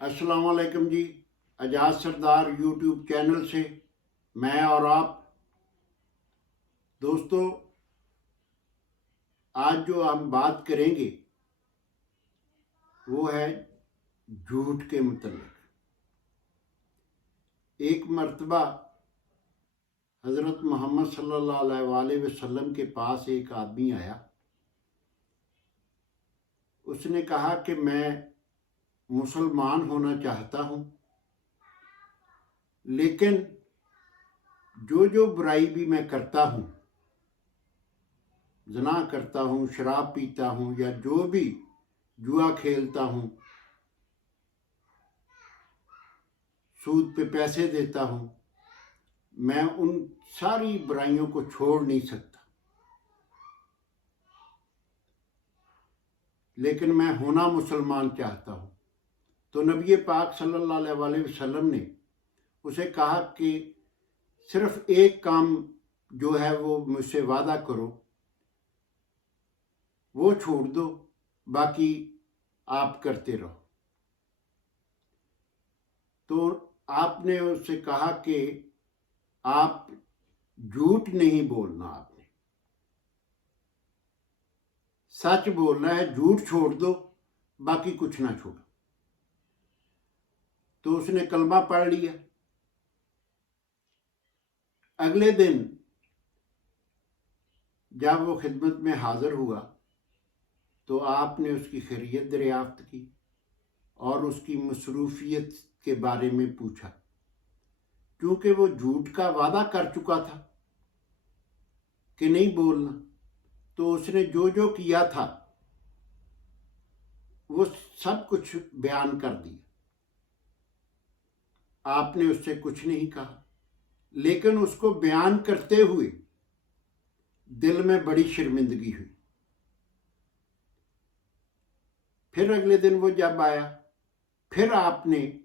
अस्सलाम वालेकुम जी। आज़ाद सरदार YouTube channel से मैं और आप दोस्तों आज जो हम बात करेंगे वो है झूठ के मुतल्लिक। एक मर्तबा हज़रत मोहम्मद सल्लल्लाहु अलैहि वसल्लम के पास एक आदमी आया। उसने कहा कि मैं मुसलमान होना चाहता हूँ, लेकिन जो जो बुराई भी मैं करता हूँ, ज़ना करता हूँ, शराब पीता हूँ या जो भी जुआ खेलता हूँ, सूद पे पैसे देता हूँ, मैं उन सारी बुराइयों को छोड़ नहीं सकता, लेकिन मैं होना मुसलमान चाहता हूँ। तो नबी पाक सल्लल्लाहु अलैहि वसल्लम ने उसे कहा कि सिर्फ एक काम जो है वो मुझसे वादा करो, वो छोड़ दो, बाकी आप करते रहो। तो आपने उससे कहा कि आप झूठ नहीं बोलना, आपने सच बोलना है, झूठ छोड़ दो, बाकी कुछ ना छोड़ो। तो उसने कलमा पढ़ लिया। अगले दिन जब वो खिदमत में हाजिर हुआ तो आपने उसकी खैरियत दरियाफ्त की और उसकी मसरूफियत के बारे में पूछा, क्योंकि वो झूठ का वादा कर चुका था कि नहीं बोलना। तो उसने जो जो किया था वो सब कुछ बयान कर दिया। आपने उससे कुछ नहीं कहा, लेकिन उसको बयान करते हुए दिल में बड़ी शर्मिंदगी हुई। फिर अगले दिन वो जब आया, फिर आपने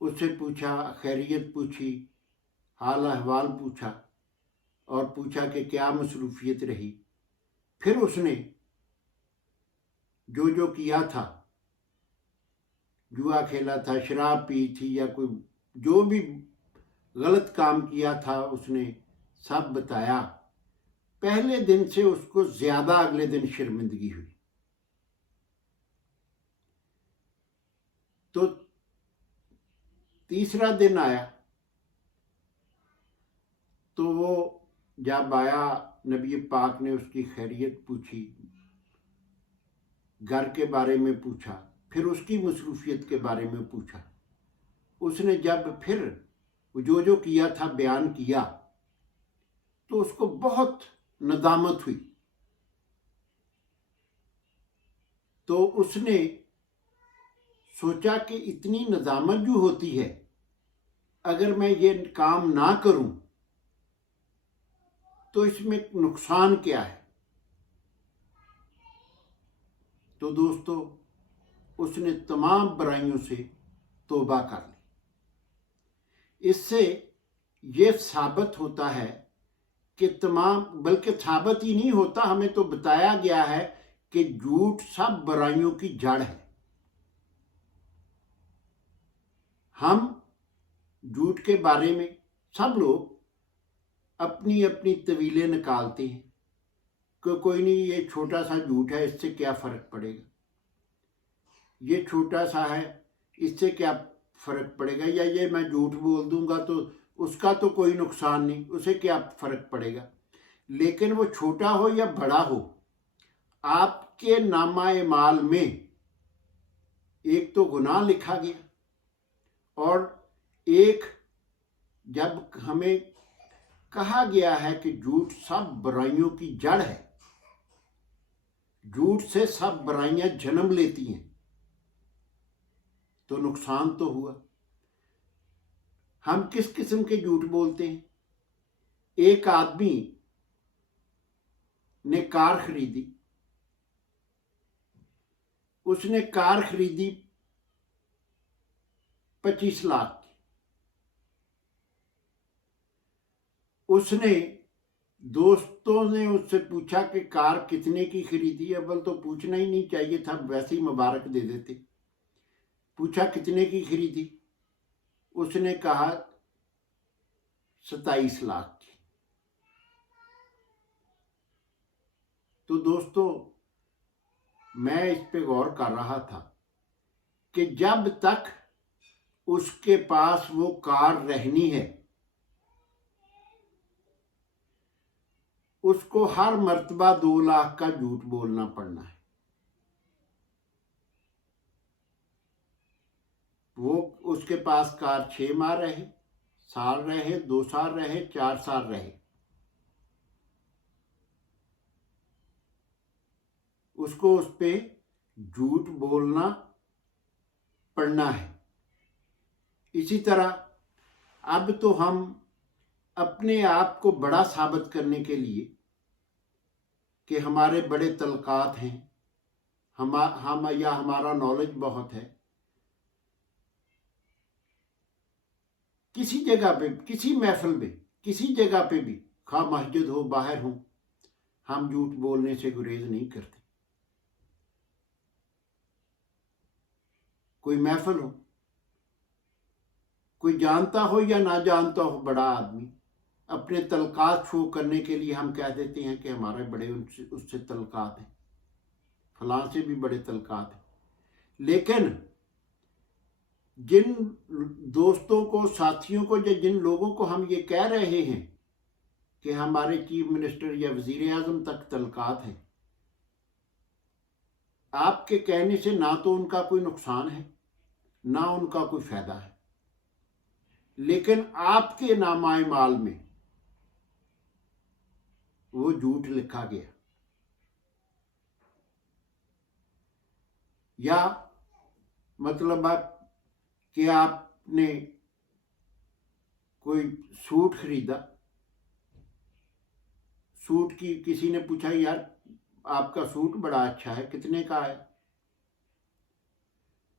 उससे पूछा, खैरियत पूछी, हाल अहवाल पूछा और पूछा कि क्या मसरूफियत रही। फिर उसने जो जो किया था, जुआ खेला था, शराब पी थी या कोई जो भी गलत काम किया था, उसने सब बताया। पहले दिन से उसको ज्यादा अगले दिन शर्मिंदगी हुई। तो तीसरा दिन आया तो वो जब आया, नबी पाक ने उसकी खैरियत पूछी, घर के बारे में पूछा, फिर उसकी मसरूफियत के बारे में पूछा। उसने जब फिर जो जो किया था बयान किया तो उसको बहुत नदामत हुई। तो उसने सोचा कि इतनी नदामत जो होती है, अगर मैं ये काम ना करूं तो इसमें नुकसान क्या है। तो दोस्तों उसने तमाम बुराइयों से तौबा कर ली। इससे ये साबित होता है कि तमाम, बल्कि साबित ही नहीं होता, हमें तो बताया गया है कि झूठ सब बुराइयों की जड़ है। हम झूठ के बारे में सब लोग अपनी अपनी तवीलें निकालते हैं कि कोई नहीं, ये छोटा सा झूठ है, इससे क्या फर्क पड़ेगा, ये छोटा सा है, इससे क्या फर्क पड़ेगा, या ये मैं झूठ बोल दूंगा तो उसका तो कोई नुकसान नहीं, उसे क्या फर्क पड़ेगा। लेकिन वो छोटा हो या बड़ा हो, आपके नामा माल में एक तो गुनाह लिखा गया और एक जब हमें कहा गया है कि झूठ सब बुराइयों की जड़ है, झूठ से सब बुराइयां जन्म लेती हैं, तो नुकसान तो हुआ। हम किस किस्म के झूठ बोलते हैं। एक आदमी ने कार खरीदी, उसने कार खरीदी 25 लाख की। उसने दोस्तों ने उससे पूछा कि कार कितने की खरीदी है। अव्वल तो पूछना ही नहीं चाहिए था, वैसे ही मुबारक दे देते। पूछा कितने की खरीदी? उसने कहा 27 लाख की। तो दोस्तों, मैं इस पे गौर कर रहा था कि जब तक उसके पास वो कार रहनी है, उसको हर मर्तबा 2 लाख का झूठ बोलना पड़ना है। वो उसके पास कार 6 माह रहे, साल रहे, 2 साल रहे, 4 साल रहे, उसको उस पे झूठ बोलना पड़ना है। इसी तरह अब तो हम अपने आप को बड़ा साबित करने के लिए कि हमारे बड़े तलकात हैं, हम या हमारा नॉलेज बहुत है, किसी जगह पे, किसी महफिल में, किसी जगह पे भी, खा मस्जिद हो, बाहर हो, हम झूठ बोलने से गुरेज नहीं करते। कोई महफिल हो, कोई जानता हो या ना जानता हो बड़ा आदमी, अपने तलकात शो करने के लिए हम कह देते हैं कि हमारे बड़े उससे तलकात हैं, फलां से भी बड़े तलकात हैं। लेकिन जिन दोस्तों को, साथियों को, या जिन लोगों को हम ये कह रहे हैं कि हमारे चीफ मिनिस्टर या वजीर आजम तक तलकात हैं, आपके कहने से ना तो उनका कोई नुकसान है, ना उनका कोई फायदा है, लेकिन आपके नामाए माल में वो झूठ लिखा गया। या मतलब आप कि आपने कोई सूट खरीदा, सूट की किसी ने पूछा यार आपका सूट बड़ा अच्छा है, कितने का है?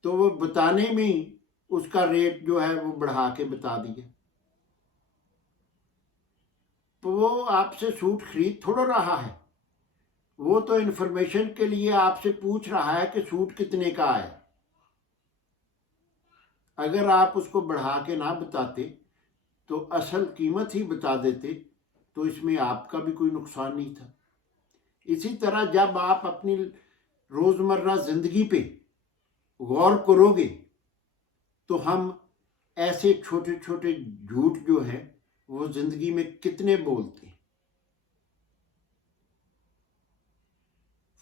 तो वो बताने में ही उसका रेट जो है वो बढ़ा के बता दिया। तो वो आपसे सूट खरीद थोड़ा रहा है, वो तो इन्फॉर्मेशन के लिए आपसे पूछ रहा है कि सूट कितने का है। अगर आप उसको बढ़ा के ना बताते तो असल कीमत ही बता देते तो इसमें आपका भी कोई नुकसान नहीं था। इसी तरह जब आप अपनी रोज़मर्रा ज़िंदगी पे गौर करोगे तो हम ऐसे छोटे छोटे झूठ जो हैं वो ज़िंदगी में कितने बोलते हैं।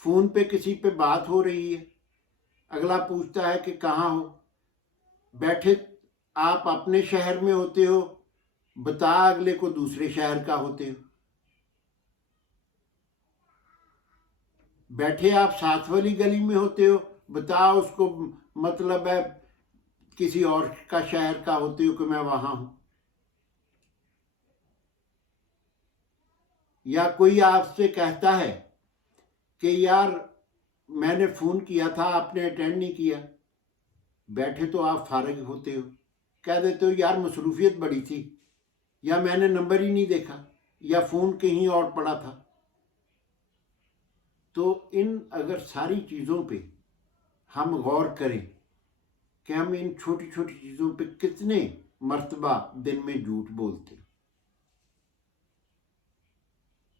फ़ोन पे किसी पे बात हो रही है, अगला पूछता है कि कहाँ हो, बैठे आप अपने शहर में होते हो, बता अगले को दूसरे शहर का होते हो, बैठे आप साथ वाली गली में होते हो, बता उसको मतलब है किसी और का शहर का होते हो कि मैं वहां हूं। या कोई आपसे कहता है कि यार मैंने फ़ोन किया था आपने अटेंड नहीं किया, बैठे तो आप फारिग होते हो, कह देते हो यार मसरूफियत बड़ी थी, या मैंने नंबर ही नहीं देखा, या फ़ोन कहीं और पड़ा था। तो इन अगर सारी चीज़ों पे हम गौर करें कि हम इन छोटी छोटी चीज़ों पे कितने मर्तबा दिन में झूठ बोलते।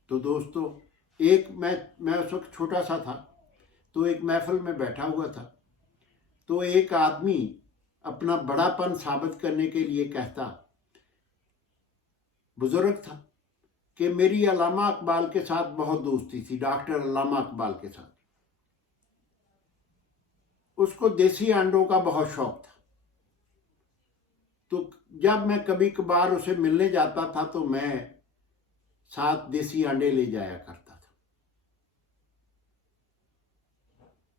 तो दोस्तों, एक मैं उस वक्त छोटा सा था, तो एक महफिल में बैठा हुआ था, तो एक आदमी अपना बड़ापन साबित करने के लिए कहता, बुजुर्ग था, कि मेरी अल्लामा इकबाल के साथ बहुत दोस्ती थी, डॉक्टर अल्लामा इकबाल के साथ। उसको देसी अंडों का बहुत शौक था, तो जब मैं कभी कभार उसे मिलने जाता था तो मैं साथ देसी अंडे ले जाया करता था।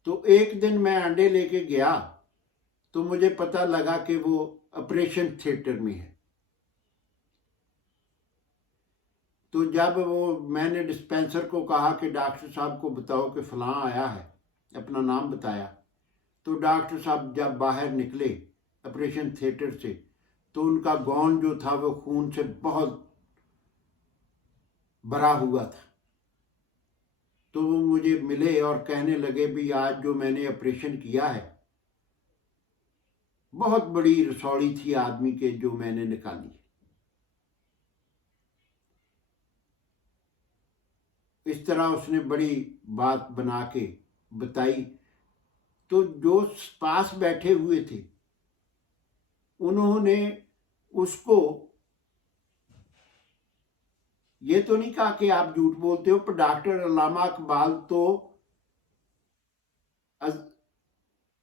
तो एक दिन मैं अंडे लेके गया तो मुझे पता लगा कि वो ऑपरेशन थिएटर में है। तो जब वो मैंने डिस्पेंसर को कहा कि डॉक्टर साहब को बताओ कि फलां आया है, अपना नाम बताया, तो डॉक्टर साहब जब बाहर निकले ऑपरेशन थिएटर से तो उनका गाउन जो था वो खून से बहुत भरा हुआ था। तो वो मुझे मिले और कहने लगे भी आज जो मैंने ऑपरेशन किया है बहुत बड़ी रसौड़ी थी आदमी के जो मैंने निकाली। इस तरह उसने बड़ी बात बना के बताई। तो जो पास बैठे हुए थे उन्होंने उसको ये तो नहीं कहा कि आप झूठ बोलते हो, पर डॉक्टर अल्लामा इकबाल तो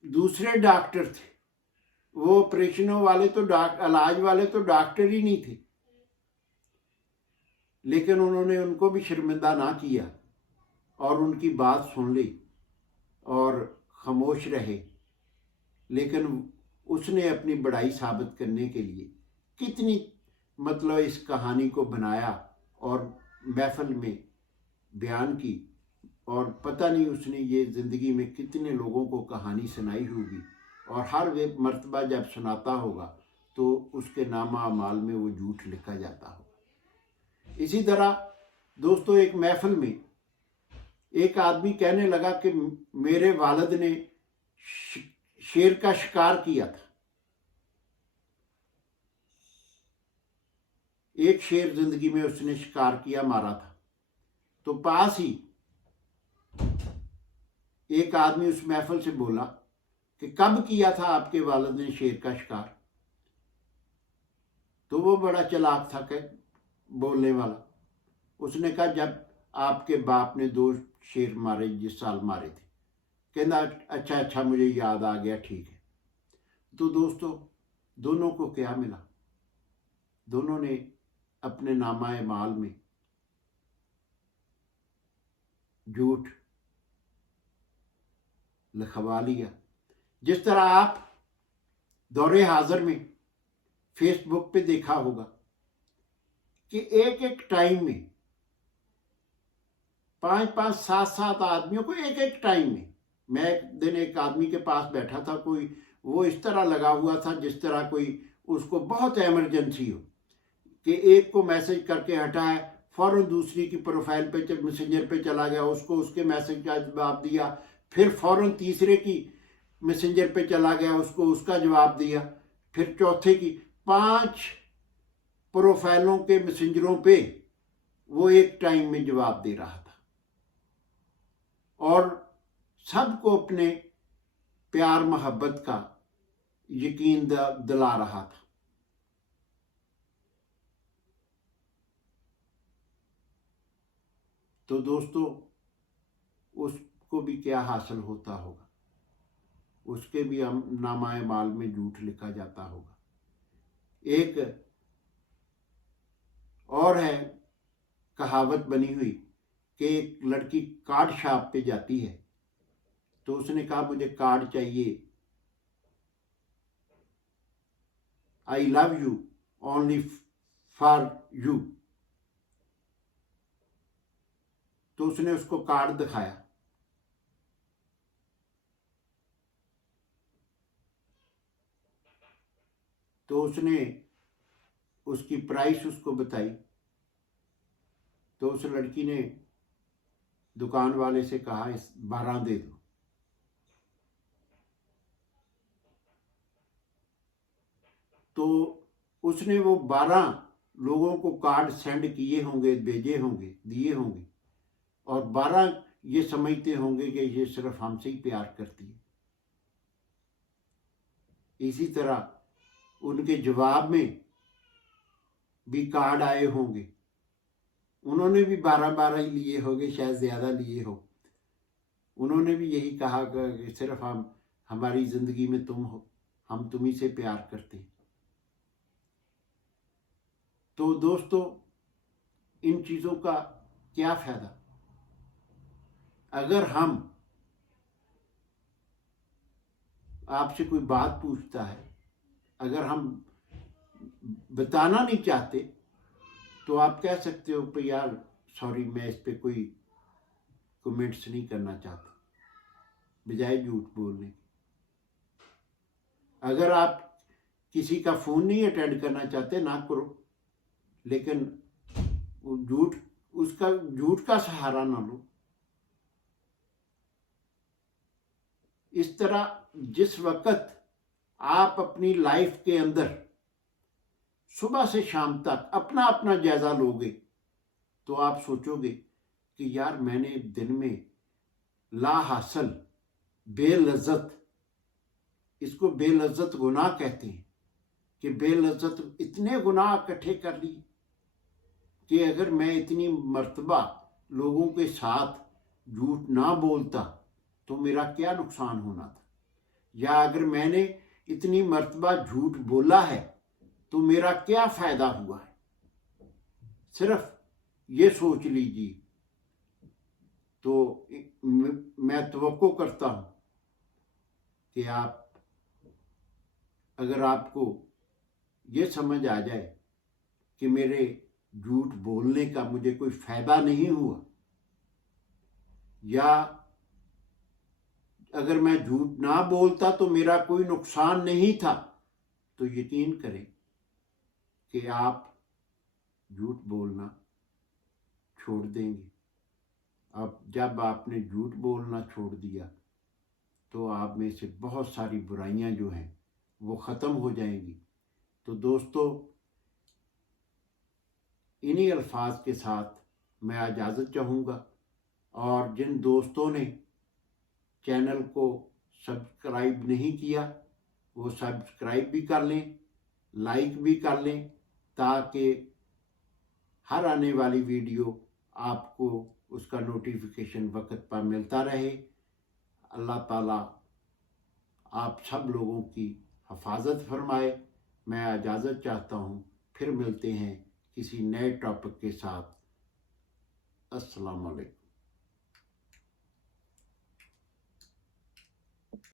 दूसरे डॉक्टर थे, वो ऑपरेशनों वाले तो इलाज वाले तो डॉक्टर ही नहीं थे। लेकिन उन्होंने उनको भी शर्मिंदा ना किया और उनकी बात सुन ली और खामोश रहे। लेकिन उसने अपनी बड़ाई साबित करने के लिए कितनी मतलब इस कहानी को बनाया और महफिल में बयान की, और पता नहीं उसने ये ज़िंदगी में कितने लोगों को कहानी सुनाई होगी, और हर वे मर्तबा जब सुनाता होगा तो उसके नामा अमाल में वो झूठ लिखा जाता होगा। इसी तरह दोस्तों, एक महफिल में एक आदमी कहने लगा कि मेरे वालिद ने शेर का शिकार किया था। एक शेर जिंदगी में उसने शिकार किया, मारा था। तो पास ही एक आदमी उस महफिल से बोला कि कब किया था आपके वालिद ने शेर का शिकार? तो वो बड़ा चालाक था बोलने वाला। उसने कहा जब आपके बाप ने 2 शेर मारे, जिस साल मारे थे। कहना अच्छा अच्छा, मुझे याद आ गया, ठीक है। तो दोस्तों, दोनों को क्या मिला? दोनों ने अपने नामाए माल में झूठ लिखवा लिया। जिस तरह आप दौरे हाजिर में फेसबुक पे देखा होगा कि एक एक टाइम में 5-5, 7-7 आदमियों को एक एक टाइम में, मैं एक दिन एक आदमी के पास बैठा था, कोई वो इस तरह लगा हुआ था जिस तरह कोई उसको बहुत इमरजेंसी हो, कि एक को मैसेज करके हटाए, फौरन दूसरी की प्रोफाइल पे मैसेंजर पे चला गया, उसको उसके मैसेज का जवाब दिया, फिर फौरन तीसरे की मैसेंजर पे चला गया, उसको उसका जवाब दिया, फिर चौथे की, 5 प्रोफाइलों के मैसेंजरों पे वो एक टाइम में जवाब दे रहा था और सबको अपने प्यार मोहब्बत का यकीन दिला रहा था। तो दोस्तों, उसको भी क्या हासिल होता होगा, उसके भी नामाए माल में झूठ लिखा जाता होगा। एक और है कहावत बनी हुई कि एक लड़की कार्ड शॉप पे जाती है, तो उसने कहा मुझे कार्ड चाहिए, I love you only for you. तो उसने उसको कार्ड दिखाया, तो उसने उसकी प्राइस उसको बताई। तो उस लड़की ने दुकान वाले से कहा इस 12 दे दो। तो उसने वो 12 लोगों को कार्ड सेंड किए होंगे, भेजे होंगे, दिए होंगे, और 12 ये समझते होंगे कि ये सिर्फ हमसे ही प्यार करती है। इसी तरह उनके जवाब में भी कार्ड आए होंगे, उन्होंने भी 12-12 ही लिए होंगे, शायद ज़्यादा लिए हो। उन्होंने भी यही कहा कि सिर्फ हमारी ज़िंदगी में तुम हो, हम तुम्ही से प्यार करते हैं। तो दोस्तों, इन चीज़ों का क्या फ़ायदा? अगर हम आपसे कोई बात पूछता है, अगर हम बताना नहीं चाहते, तो आप कह सकते हो कि यार सॉरी, मैं इस पे कोई कमेंट्स नहीं करना चाहता, बजाय झूठ बोलने के। अगर आप किसी का फ़ोन नहीं अटेंड करना चाहते, ना करो, लेकिन झूठ का सहारा ना लो। इस तरह जिस वक़्त आप अपनी लाइफ के अंदर सुबह से शाम तक अपना अपना जायजा लोगे तो आप सोचोगे कि यार मैंने दिन में ला हासिल बेलज्जत, इसको बेलज्जत गुनाह कहते हैं, कि बेलज्जत इतने गुनाह इकट्ठे कर लिए कि अगर मैं इतनी मर्तबा लोगों के साथ झूठ ना बोलता तो मेरा क्या नुकसान होना था, या अगर मैंने इतनी मर्तबा झूठ बोला है तो मेरा क्या फ़ायदा हुआ है। सिर्फ ये सोच लीजिए। तो मैं तवक्को करता हूँ कि अगर आपको ये समझ आ जाए कि मेरे झूठ बोलने का मुझे कोई फ़ायदा नहीं हुआ, या अगर मैं झूठ ना बोलता तो मेरा कोई नुकसान नहीं था, तो यकीन करें कि आप झूठ बोलना छोड़ देंगे। अब जब आपने झूठ बोलना छोड़ दिया तो आप में से बहुत सारी बुराइयां जो हैं वो ख़त्म हो जाएंगी। तो दोस्तों, इन्हीं अल्फाज के साथ मैं इजाज़त चाहूँगा, और जिन दोस्तों ने चैनल को सब्सक्राइब नहीं किया वो सब्सक्राइब भी कर लें, लाइक भी कर लें, ताकि हर आने वाली वीडियो आपको उसका नोटिफिकेशन वक्त पर मिलता रहे। अल्लाह ताला आप सब लोगों की हिफाजत फरमाए। मैं इजाज़त चाहता हूँ, फिर मिलते हैं किसी नए टॉपिक के साथ। अस्सलाम वालेकुम।